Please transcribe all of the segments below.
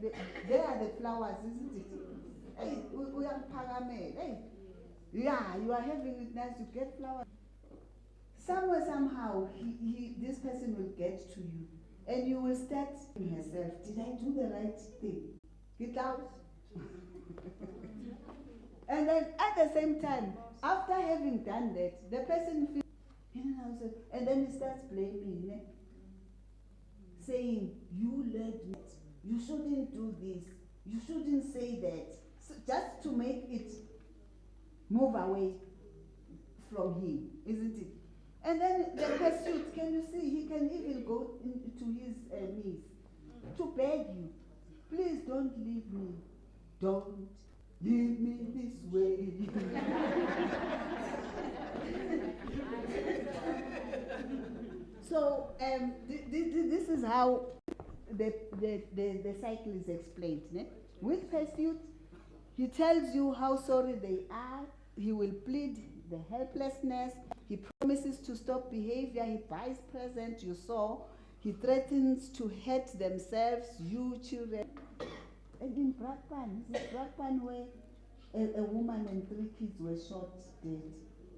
there are the flowers, isn't it? Hey, we are paramade. Hey, yeah, you are having it nice, you get flowers. Somewhere, somehow, this person will get to you. And you will start asking yourself, did I do the right thing? Get out. And then at the same time, after having done that, the person feels, and then he starts blaming, saying, you led me, you shouldn't do this, you shouldn't say that, so just to make it move away from him, isn't it? And then the pursuit, can you see, he can even go to his knees to beg you, please don't leave me, don't leave me this way. So this is how the cycle is explained. Ne? With pursuit, he tells you how sorry they are. He will plead the helplessness. He promises to stop behavior. He buys presents, you saw. He threatens to hurt themselves, you children. And in Brakpan, this is Brakpan where a woman and 3 kids were shot dead.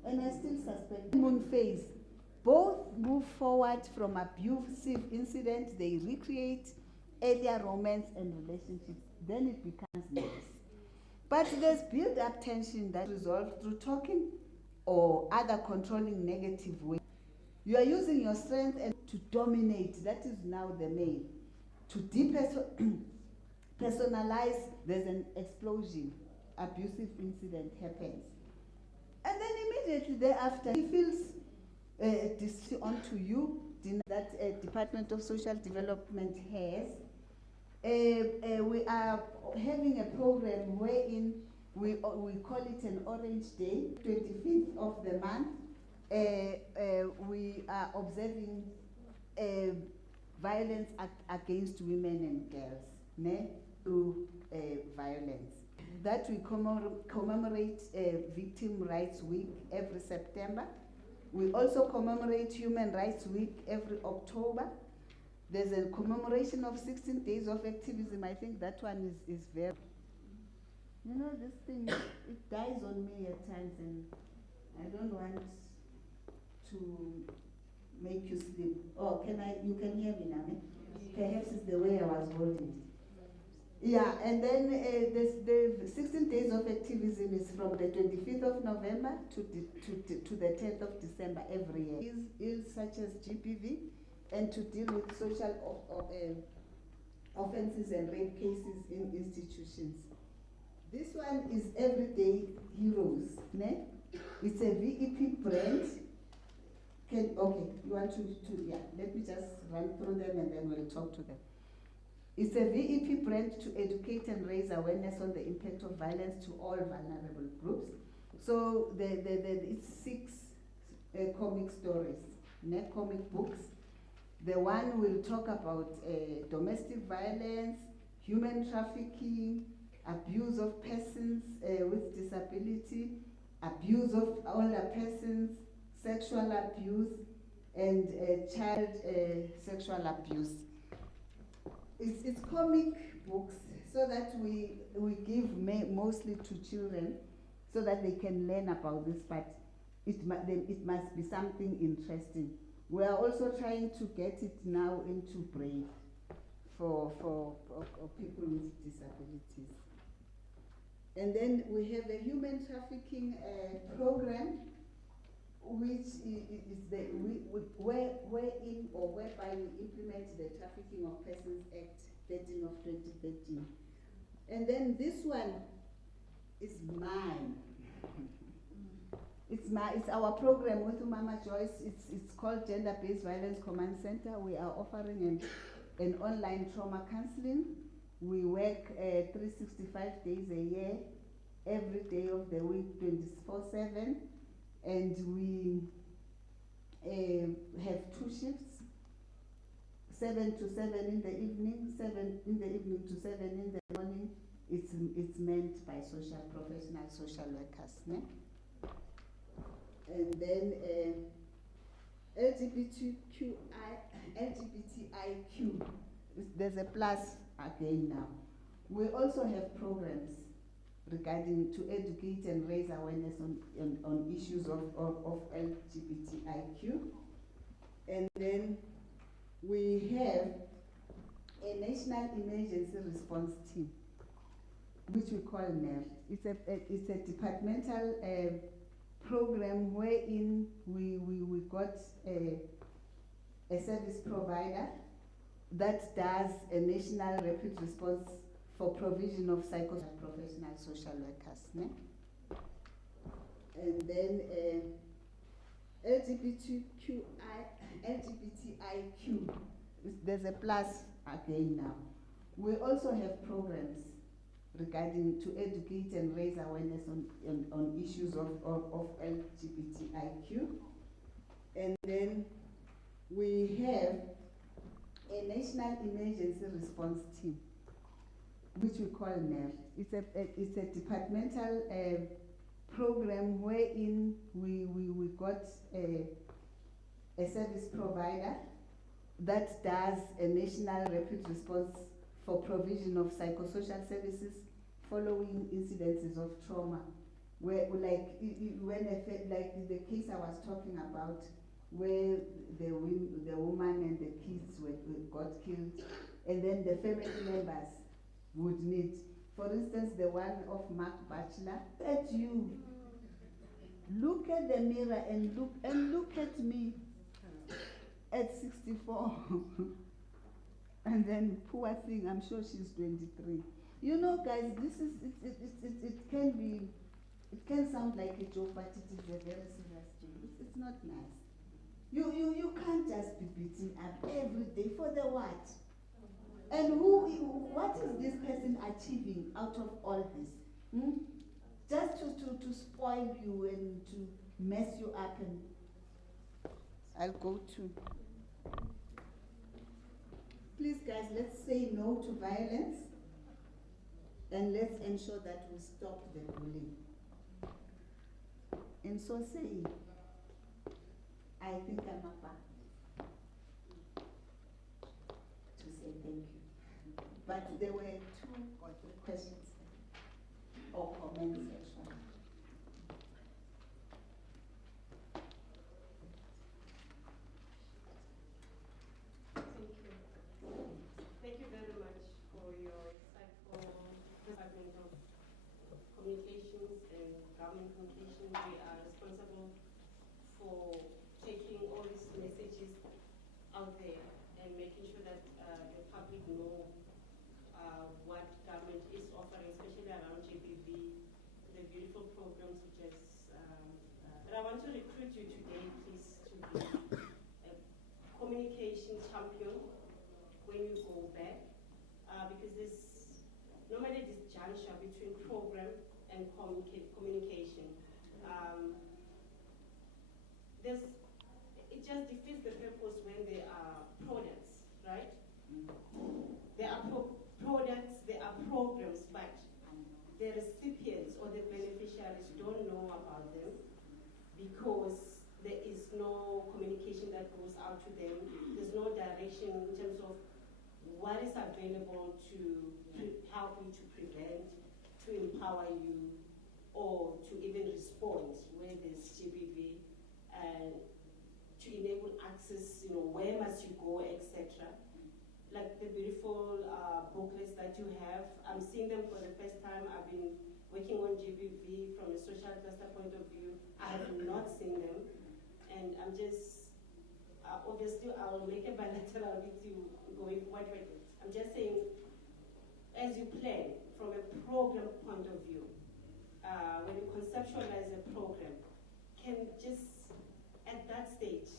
And I still suspect moon phase. Both move forward from abusive incidents. They recreate earlier romance and relationships. Then it becomes nice. But there's built-up tension that resolved through talking or other controlling negative ways. You are using your strength and to dominate. That is now the main. To depersonalize, there's an explosion. Abusive incident happens. And then immediately thereafter, he feels this onto you, that Department of Social Development has. We are having a program wherein we call it an Orange Day, 25th of the month. We are observing violence against women and girls, through violence. That we commemorate Victim Rights Week every September. We also commemorate Human Rights Week every October. There's a commemoration of 16 days of activism. I think that one is very... this thing, it dies on me at times, and I don't want to make you sleep. Oh, you can hear me now, eh? Perhaps it's the way I was holding it. Yeah, and then the 16 days of activism is from the 25th of November to the 10th of December every year. Ills such as GBV, and to deal with social offenses and rape cases in institutions. This one is Everyday Heroes. Ne? It's a VEP brand. You want to, let me just run through them and then we'll talk to them. It's a VEP brand to educate and raise awareness on the impact of violence to all vulnerable groups. So it's 6 comic stories, comic books. The one will talk about domestic violence, human trafficking, abuse of persons with disability, abuse of older persons, sexual abuse, and child sexual abuse. It's comic books so that we give mostly to children so that they can learn about this, but it must be something interesting. We are also trying to get it now into Brave for people with disabilities. And then we have a human trafficking program, which is whereby we implement the Trafficking of Persons Act 13 of 2013. And then this one is mine. It's our program with Mama Joyce. It's called Gender Based Violence Command Center. We are offering an online trauma counseling. We work 365 days a year, every day of the week, 24/7. And we have 2 shifts, 7 to 7 in the evening, 7 in the evening to 7 in the morning. It's meant by professional social workers. Ne? And then LGBTIQ, there's a plus again now. We also have programs regarding to educate and raise awareness on issues of LGBTIQ. And then we have a National Emergency Response Team, which we call NER. It's a departmental program wherein we got a service provider that does a national rapid response for provision of psychosocial professional social workers. Ne? And then LGBTIQ, there's a plus again now. We also have programs regarding to educate and raise awareness on issues of LGBTIQ. And then we have a National Emergency Response Team, which we call NER. It's a departmental program wherein we got a service provider that does a national rapid response for provision of psychosocial services following incidences of trauma, where like like the case I was talking about, where the woman and the kids got killed, and then the family members would meet. For instance, the one of Mark Batchelor, at you. Look at the mirror and look at me at 64. And then poor thing, I'm sure she's 23. You know, guys, this is it can sound like a joke, but it is a very serious thing. It's not nice. You can't just be beating up every day for the what? And what is this person achieving out of all this? Hmm? Just to spoil you and to mess you up. And I'll go to. Please, guys, let's say no to violence, and let's ensure that we stop the bullying. And so saying, I think I'm about to say thank you. But there were 2 or 3 questions or comments actually. Thank you very much for your insightful Department of Communications and Government Communications. We are responsible for taking all these messages out there and making sure that the public know what government is offering, especially around GBV, the beautiful programs such as, but I want to recruit you today, please, to be a communication champion when you go back, because there's normally this juncture between program and communication. It just defeats the purpose when there are products, right? There are products, there are programs, but the recipients or the beneficiaries don't know about them because there is no communication that goes out to them. There's no direction in terms of what is available to help you to prevent, to empower you, or to even respond where there's GBV, and to enable access, where must you go, etc. Like the beautiful booklets that you have, I'm seeing them for the first time. I've been working on GBV from a social cluster point of view. I have not seen them, and I'm just, obviously I'll make a bilateral with you going forward, but I'm just saying, as you plan from a program point of view, when you conceptualize a program, can just at that stage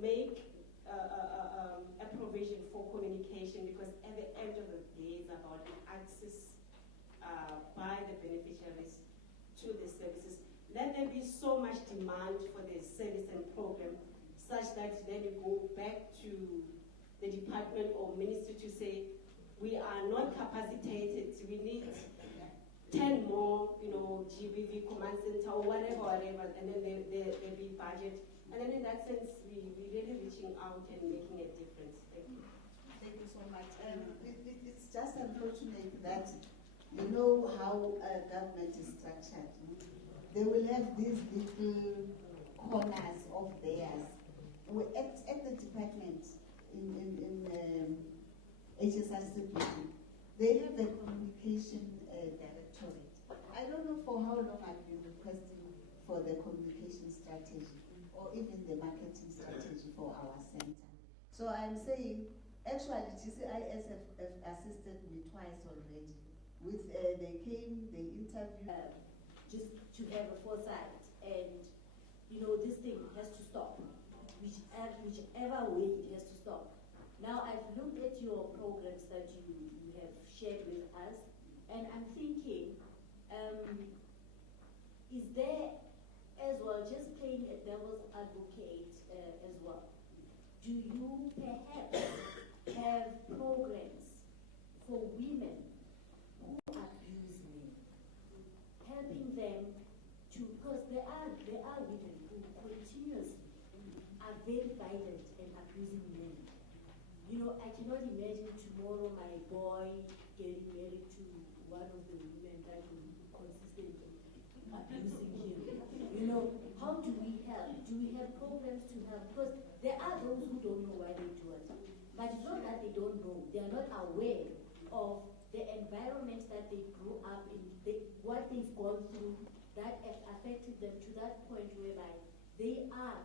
make a provision for communication, because at the end of the day it's about access by the beneficiaries to the services. Let there be so much demand for the service and program such that then you go back to the department or ministry to say, we are not capacitated, we need 10 more, GBV command center or whatever, and then there be budget. And then in that sense, we're really reaching out and making a difference. Thank you. Thank you so much. It's just unfortunate that you know how government is structured. They will have these little corners of theirs. At the department in HSRC, they have a communication directorate. I don't know for how long I've been requesting for the communication strategy or even the marketing strategy for our center. So I'm saying, actually, GCIS have assisted me twice already. With they came, they interviewed. Just to have a foresight, and you know this thing has to stop. Whichever way it has to stop. Now I've looked at your programs that you have shared with us, and I'm thinking, is there as well, just playing a devil's advocate as well, do you perhaps have programs for women who abuse men, helping them to, because there are women who continuously are very violent and abusing men. You know, I cannot imagine tomorrow my boy getting married to one of the women that will be consistently abusing him. You know, how do we help? Do we have programs to help? Because there are those who don't know why they do it. But it's not that they don't know. They are not aware of the environment that they grew up in, what they've gone through that affected them to that point whereby they are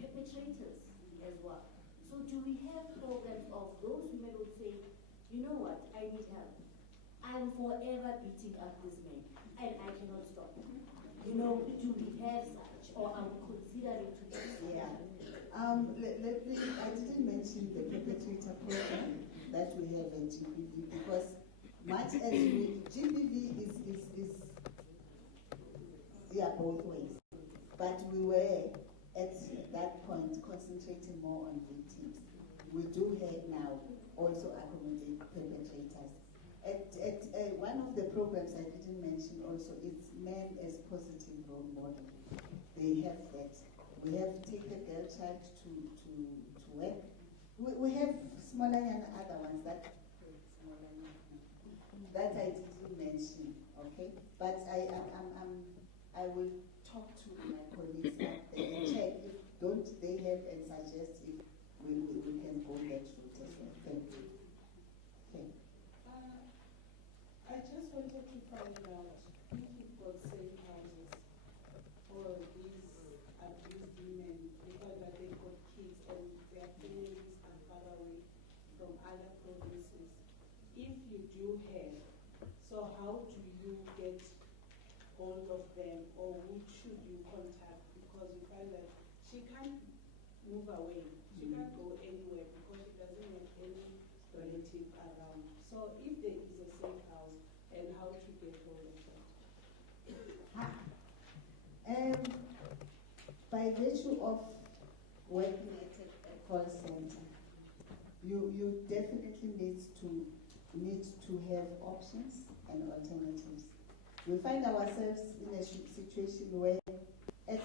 perpetrators as well. So do we have programs of those women who say, you know what, I need help. I'm forever beating up this man and I cannot stop. You know, do we have such, or are we considering to do so? Yeah. I didn't mention the perpetrator program that we have at GBV because much as GBV is yeah, both ways. But we were at that point concentrating more on victims. We do have now also accommodate perpetrators. At one of the programs I didn't mention also, it's men as positive role model. They have that. We have Take a Girl Child to work. We have smaller and other ones that I didn't mention, okay? But I will talk to my colleagues out there and check if don't they have and suggest if we can go that route as well. Thank you. Okay. I just wanted to find out if you've got safe houses for these abused women because that they've got kids and their families are far away from other provinces. If you do have, so how do you get hold of them or who should you contact? Because you find that she can't move away. She can't go anywhere because she doesn't have any relative around. So if there is a safe house, and how to get hold of that? By virtue of working at a call center, you definitely need to have options and alternatives. We find ourselves in a situation where at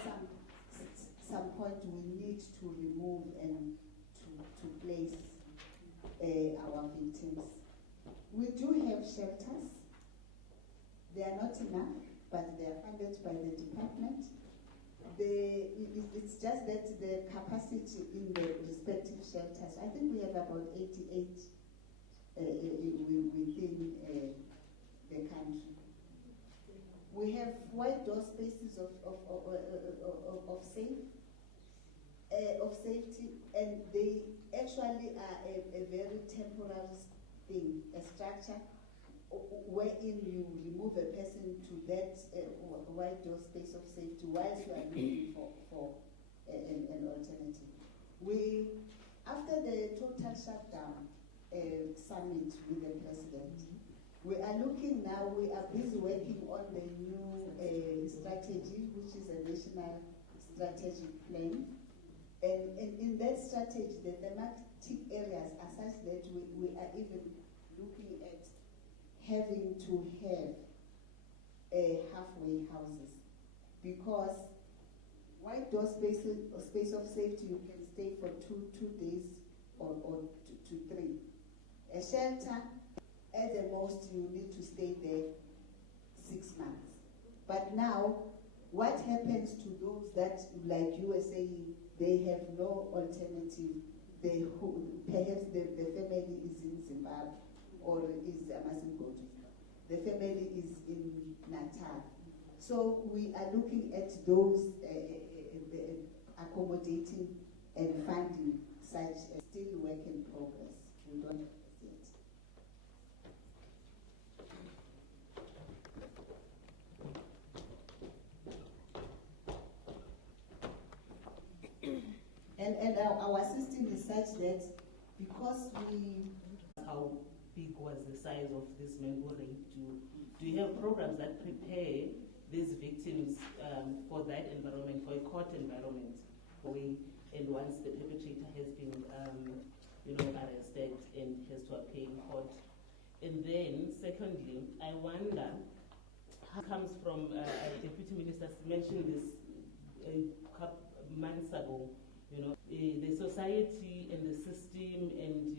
some point we need to remove and to place our victims. We do have shelters. They are not enough, but they are funded by the department. It's just that the capacity in the respective shelters, I think we have about 88 within the country. We have wide door spaces of safety, and they actually are a very temporary thing, a structure wherein you remove a person to that wide door space of safety whilst you are looking for an alternative. After the total shutdown summit with the president, we are looking now, we are busy working on the new strategy, which is a national strategic plan. And in that strategy, the thematic areas are such that we are even looking at having to have halfway houses, because wide door space of safety you can stay for two days or to 3. A shelter at the most you need to stay there 6 months. But now, what happens to those that, like you were saying, they have no alternative? Perhaps the family is in Zimbabwe or is Amasingoti. The family is in Natal. So we are looking at those accommodating and funding such still work in progress. We don't have it yet. And our system is such that because how big was the size of this mango rape? Do you have programs that prepare these victims for that environment, for a court environment? And once the perpetrator has been arrested and has to appear in court. And then secondly, I wonder how it comes from Deputy Minister mentioned this a couple months ago, the society and the system and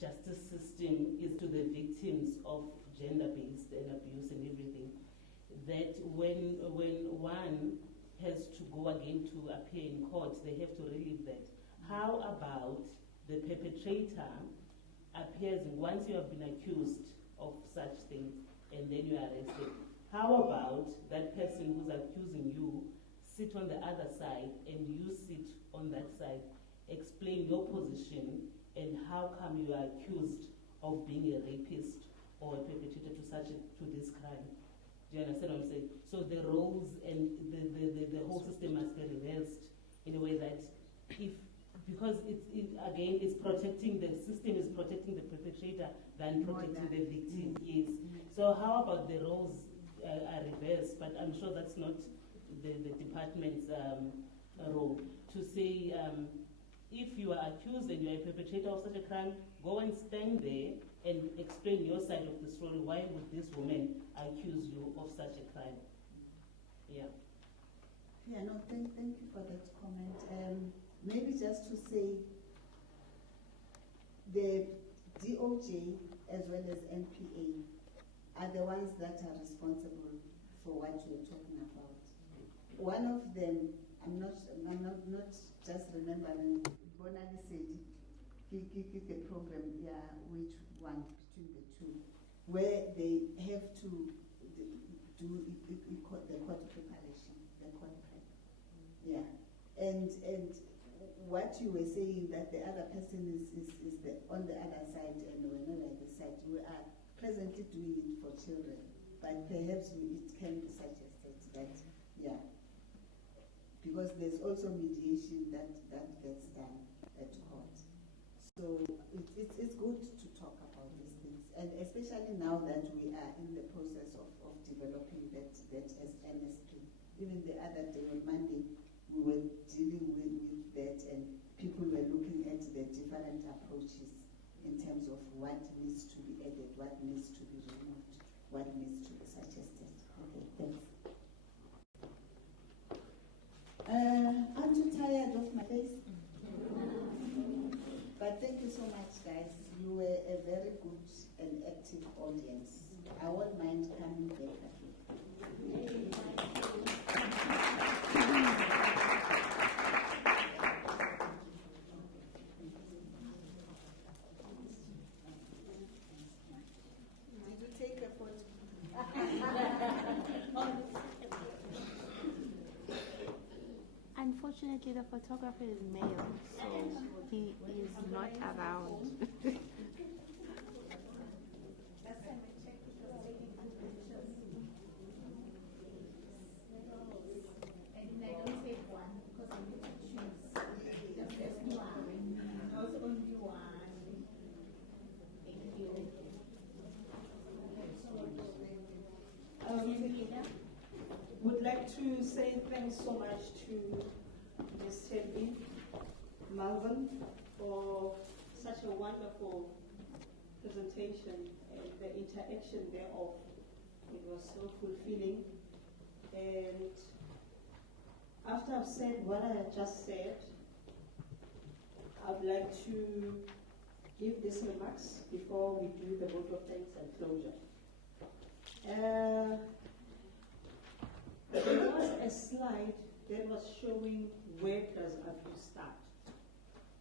justice system is to the victims of gender-based and abuse and everything. That when one has to go again to appear in court, they have to relive that. How about the perpetrator appears once you have been accused of such things and then you are arrested? How about that person who's accusing you sit on the other side and you sit on that side, explain your position and how come you are accused of being a rapist or a perpetrator to this crime? Do you understand what I'm saying? So the roles and the whole system must be reversed in a way that because it's protecting, the system is protecting the perpetrator than protecting the victim. Yes. So how about the roles are reversed? But I'm sure that's not the department's role to say if you are accused and you are a perpetrator of such a crime, go and stand there and explain your side of the story. Why would this woman accuse you of such a crime? Yeah. Yeah, no, thank you for that comment. Maybe just to say the DOJ as well as NPA are the ones that are responsible for what you're talking about. One of them, I'm not just remembering, Bonali said, the program, yeah, which one between the two, where they have to do the court preparation, the court prep. Yeah, and what you were saying that the other person is on the other side and we're not at the side. We are presently doing it for children, but perhaps it can be suggested that, yeah, because there's also mediation that gets done at court. So it's good to talk about these things, and especially now that we are in the process of developing that as MSP. Even the other day on Monday, we were dealing with that, and people were looking at the different approaches in terms of what needs to be added, what needs to be removed, what needs to be suggested. Okay, thanks. I'm too tired of my face. But thank you so much, guys. You were a very good and active audience. I won't mind coming back again. Did you take a photo? Unfortunately, the photographer is male, so he is not around. Would like to say thanks so much to Ms. Telby Malvern for such a wonderful presentation and the interaction thereof. It was so fulfilling. And after I've said what I had just said, I'd like to give these remarks before we do the vote of thanks and closure. There was a slide that was showing where does abuse start.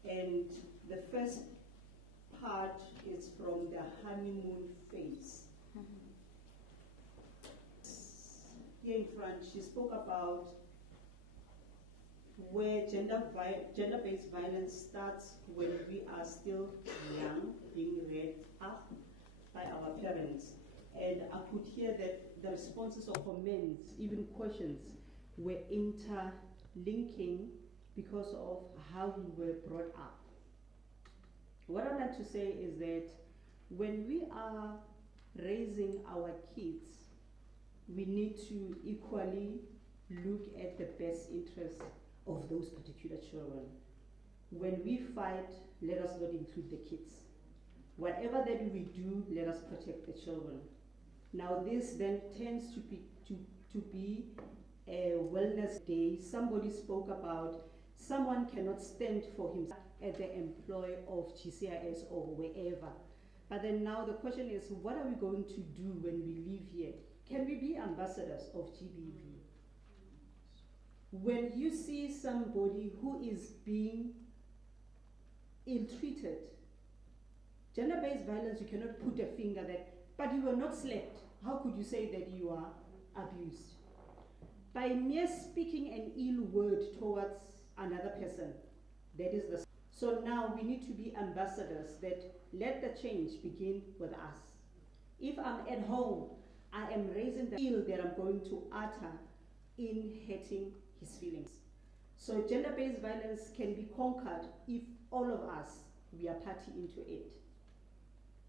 And the first part is from the honeymoon phase. Here in front, she spoke about where gender-based violence starts when we are still young, being reared up by our parents. And I could hear that the responses or comments, even questions, were interlinking because of how we were brought up. What I'd like to say is that when we are raising our kids, we need to equally look at the best interests of those particular children. When we fight, let us not include the kids. Whatever that we do, let us protect the children. Now this then tends to be a wellness day. Somebody spoke about someone cannot stand for himself at the employ of GCIS or wherever. But then now the question is, what are we going to do when we leave here? Can we be ambassadors of GBV? When you see somebody who is being ill-treated, gender-based violence, you cannot put a finger that, but you were not slapped. How could you say that you are abused? By mere speaking an ill word towards another person, that is the... So now we need to be ambassadors that let the change begin with us. If I'm at home, I am raising the ill that I'm going to utter in hurting his feelings. So gender-based violence can be conquered if all of us, we are party into it.